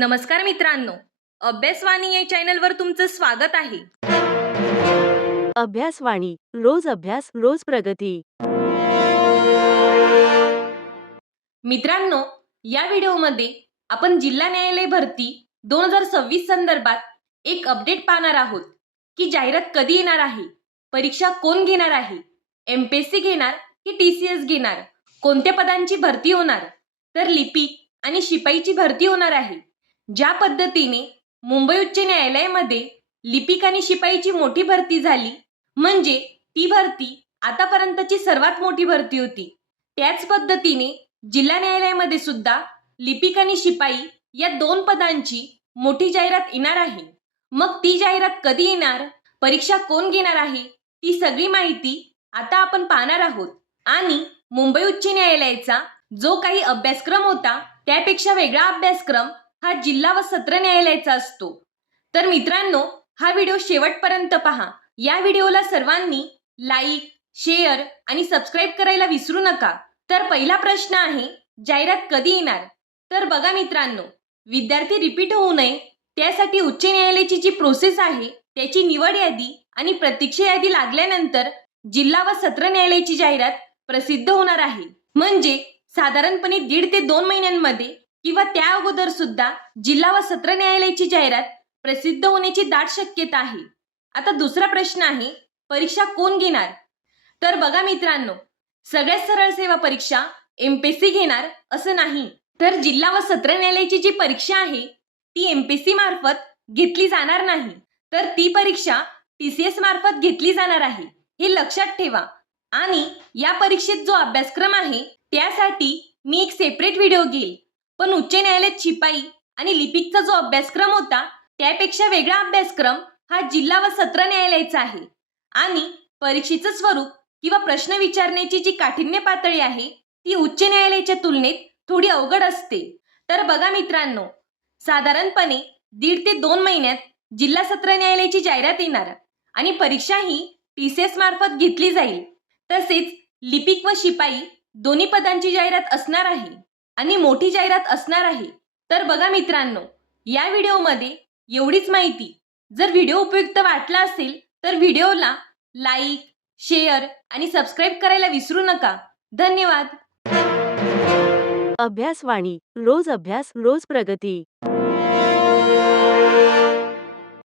नमस्कार मित्रांनो, अभ्यासवाणी या चॅनलवर तुमचं स्वागत आहे. अभ्यासवाणी रोज अभ्यास रोज प्रगती. मित्रांनो, या व्हिडिओमध्ये आपण जिल्हा न्यायालय भरती 2026 संदर्भात एक अपडेट पाहणार आहोत की जाहिरात कधी येणार आहे, परीक्षा कोण घेणार आहे, एमपीएससी घेणार की टीसीएस घेणार, कोणत्या पदांची भरती होणार, तर लिपिक आणि शिपाईची भरती होणार आहे. ज्या पद्धतीने मुंबई उच्च न्यायालयामध्ये लिपिक आणि शिपाईची मोठी भरती झाली, म्हणजे ती भरती आतापर्यंतची सर्वात मोठी भरती होती. त्याच पद्धतीने जिल्हा न्यायालयामध्ये सुद्धा लिपिक आणि शिपाई या दोन पदांची मोठी जाहिरात येणार आहे. मग ती जाहिरात कधी येणार, परीक्षा कोण घेणार आहे, ती सगळी माहिती आता आपण पाहणार आहोत. आणि मुंबई उच्च न्यायालयाचा जो काही अभ्यासक्रम होता त्यापेक्षा वेगळा अभ्यासक्रम हा जिल्हा व सत्र न्यायालयाचा असतो. तर मित्रांनो, हा व्हिडिओ शेवटपर्यंत पहा. या व्हिडिओला सर्वांनी लाईक, शेअर आणि सबस्क्राईब करायला विसरू नका. तर पहिला प्रश्न आहे, जाहिरात कधी येणार? तर बघा मित्रांनो, विद्यार्थी रिपीट होऊ नये त्यासाठी उच्च न्यायालयाची जी प्रोसेस आहे त्याची निवड यादी आणि प्रतीक्षा यादी लागल्यानंतर जिल्हा व सत्र न्यायालयाची जाहिरात प्रसिद्ध होणार आहे. म्हणजे साधारणपणे 1.5 ते 2 महिन्यांमध्ये किंवा त्या अगोदर सुद्धा जिल्हा व सत्र न्यायालयाची जाहिरात प्रसिद्ध होण्याची दाट शक्यता आहे. आता दुसरा प्रश्न आहे, परीक्षा कोण घेणार? तर बघा मित्रांनो, सगळ्यात सरळ सेवा परीक्षा एमपीएससी घेणार असं नाही, तर जिल्हा व सत्र न्यायालयाची जी परीक्षा आहे ती एमपीएससी मार्फत घेतली जाणार नाही, तर ती परीक्षा टीसीएस मार्फत घेतली जाणार आहे, हे लक्षात ठेवा. आणि या परीक्षेत जो अभ्यासक्रम आहे त्यासाठी मी एक सेपरेट व्हिडिओ घेईल. पण उच्च न्यायालयात शिपाई आणि लिपिकचा जो अभ्यासक्रम होता त्यापेक्षा वेगळा अभ्यासक्रम हा जिल्हा व सत्र न्यायालयाचा आहे. आणि परीक्षेचं स्वरूप किंवा प्रश्न विचारण्याची जी काठिण्य पातळी आहे ती उच्च न्यायालयाच्या तुलनेत थोडी अवघड असते. तर बघा मित्रांनो, साधारणपणे 1.5 ते 2 महिन्यात जिल्हा सत्र न्यायालयाची जाहिरात येणार आणि परीक्षा ही टीसीएस मार्फत घेतली जाईल. तसेच लिपिक व शिपाई दोन्ही पदांची जाहिरात असणार आहे आणि मोठी जाहिरात असणार आहे. तर बघा मित्रांनो, या व्हिडिओमध्ये एवढीच माहिती. जर व्हिडिओ उपयुक्त वाटला असेल तर व्हिडिओला लाईक, शेअर आणि सबस्क्राईब करायला विसरू नका. धन्यवाद. अभ्यासवाणी रोज अभ्यास रोज प्रगती.